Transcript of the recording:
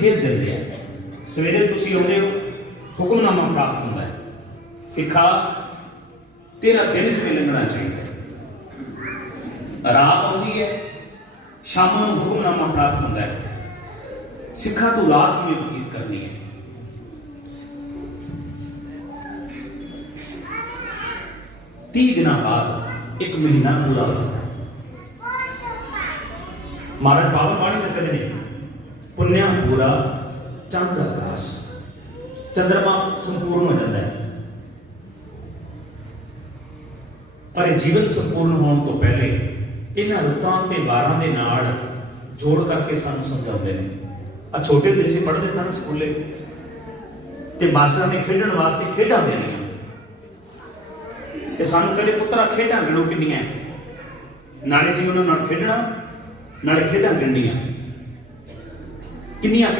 ਸੇਧ ਦਿੰਦੇ ਆ ਸਵੇਰੇ ਤੁਸੀਂ ਆਉਂਦੇ ਹੋ ਹੁਕਮਨਾਮਾ ਪ੍ਰਾਪਤ ਹੁੰਦਾ ਹੈ। ਸਿੱਖਾ, ਤੇਰਾ ਦਿਨ ਕਿਵੇਂ ਲੰਘਣਾ ਚਾਹੀਦਾ ਹੈ? ਰਾਤ ਆਉਂਦੀ ਹੈ, ਸ਼ਾਮ ਨੂੰ ਹੁਕਮਨਾਮਾ ਪ੍ਰਾਪਤ ਹੁੰਦਾ ਹੈ। ਸਿੱਖਾ ਤੂੰ ਰਾਤ ਕਿਵੇਂ ਬਤੀਤ ਕਰਨੀ ਹੈ। ਤੀਹ ਦਿਨਾਂ ਬਾਅਦ ਇੱਕ ਮਹੀਨਾ ਪੂਰਾ ਹੋ ਜਾਂਦਾ ਹੈ। ਮਹਾਰਾਜ ਪਾਵਨ ਬਾਣੀ ਤੇ ਕਹਿੰਦੇ ਨੇ ਪੁੰਨਿਆ ਪੂਰਾ ਚੰਦ ਆਕਾਸ਼ ਚੰਦਰਮਾ ਸੰਪੂਰਨ ਹੋ ਜਾਂਦਾ ਹੈ। ਪਰ ਇਹ ਜੀਵਨ ਸੰਪੂਰਨ ਹੋਣ ਤੋਂ ਪਹਿਲੇ ਇਹਨਾਂ ਰੁੱਤਾਂ ਤੇ ਵਾਰਾਂ ਦੇ ਨਾਲ ਜੋੜ ਕਰਕੇ ਸਾਨੂੰ ਸਮਝਾਉਂਦੇ ਨੇ। ਆ ਛੋਟੇ ਹੁੰਦੇ ਸੀ, ਪੜ੍ਹਦੇ ਸਨ ਸਕੂਲੇ। ਤੇ ਮਾਸਟਰਾਂ ਨੇ ਖੇਡਣ ਵਾਸਤੇ ਖੇਡਾਂ ਦੇਣੀਆਂ। ਤੇ ਸਾਨੂੰ ਕਹਿੰਦੇ, ਪੁੱਤਰਾ, ਖੇਡਾਂ ਗਿਣੋ ਕਿੰਨੀਆਂ ਨਾਲੇ ਸੀ ਉਹਨਾਂ ਨਾਲ ਖੇਡਣਾ, ਨਾਲੇ ਖੇਡਾਂ ਗਿਣਨੀਆਂ। ਕਿੰਨੀਆਂ